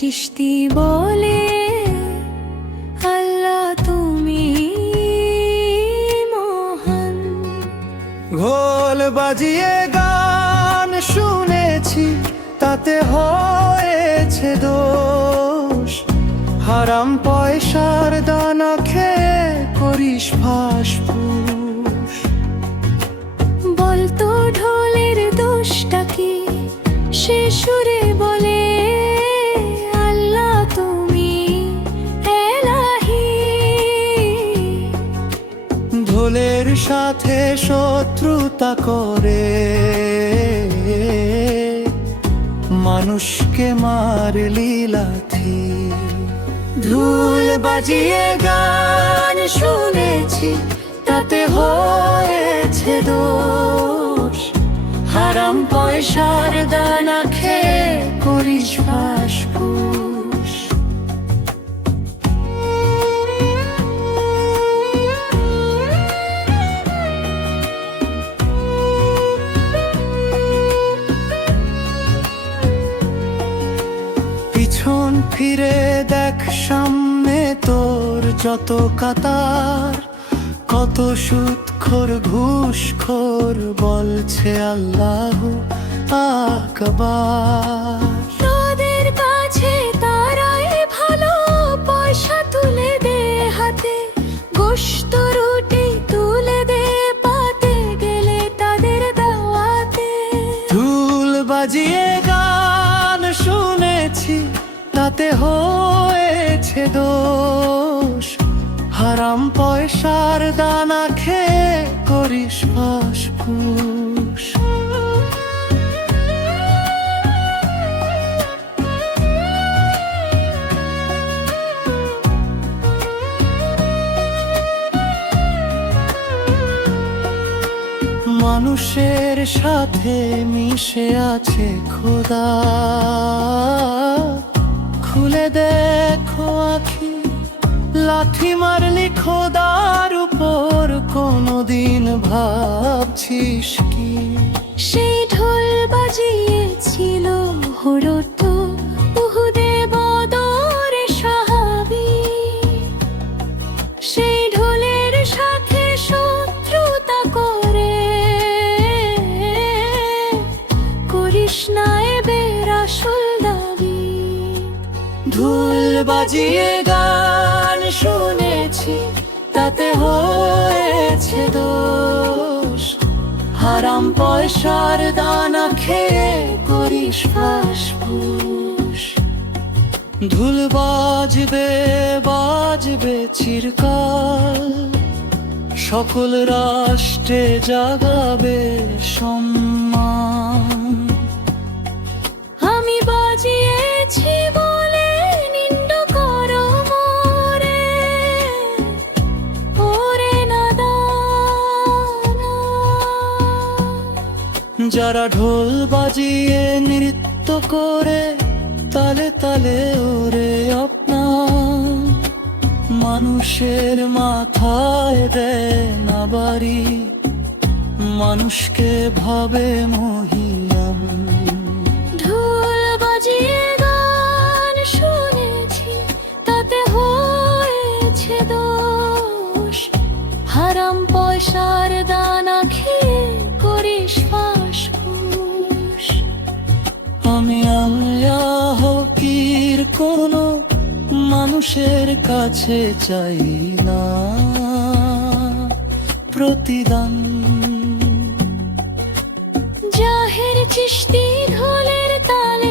চিশতি বলে আল্লাহ তুমি মহান। ঘোল বাজিয়ে গান শুনেছি, তাতে হয়েছে দোষ। হারাম পয়সার দানা খেয়ে করিস ফাঁসফুস। বলতো ঢোলের দোষটা কি, সে সুরে বলে আল্লাহ তুমি এলাহি। ঢোলের সাথে শত্রুতা করে মানুষকে মারলি লাথি। ঢোল বাজিয়ে গান শুনেছি, তাতে হয়েছে দোষ। হারাম পয়সার দানা খেয়ে করিস ফাঁসফুস। পিছন ফিরে দেখ সামনে তোর যত কাতার। কত সুদখোর ঘুষখোর বলছে আল্লাহু আকবার। তোদের কাছে তারাই ভালো, পয়সা তুলে দে হাতে, গোশত রুটি তুলে দে পাতে, গেলে তাদের দাওয়াতে। ঢোল বাজিয়ে গান শুনেছি, তাতে হয়েছে দোষ। হারাম পয়সার দানা খেয়ে করিস ফাঁসফুস। মানুষের সাথে মিশে আছে খোদা। খুলে দেখো আখি, লাথি মারলি খোদার উপর, কোনদিন ভাবছিস কি? সেই ঢোল বাজিয়েছিল হরত উহুদে বদরে সাহাবী। সেই ঢোলের সাথে শত্রুতা করে করিস না এবার আসল দাবি। ঢোল বাজিয়ে গান শুনেছি, তাতে হয়েছে দোষ। হারাম পয়সার দানা খেয়ে করিস ফাঁসফুস। ঢোল বাজবে বাজবে চিরকাল, সকল রাষ্ট্রে জাগাবে সম্মান। আমি বাজিয়েছি বলে নিন্দ করো মোরে, ওরে নাদান। যারা ঢোল বাজিয়ে নৃত্য করে তালে তালে ওরে আপনা, মানুষের মাথায় দেয় না বাড়ি, মানুষকে ভাবে মহিয়ান। ঢোল বাজিয়ে গান শুনেছি, তাতে হয়েছে দোষ। হারাম পয়সার দানা খেয়ে করিস ফাঁসফুস। আমি আল্লাহর কোনো মানুষের কাছে চাই না প্রতিদান। জাহের চিশতি ঢোলের তালে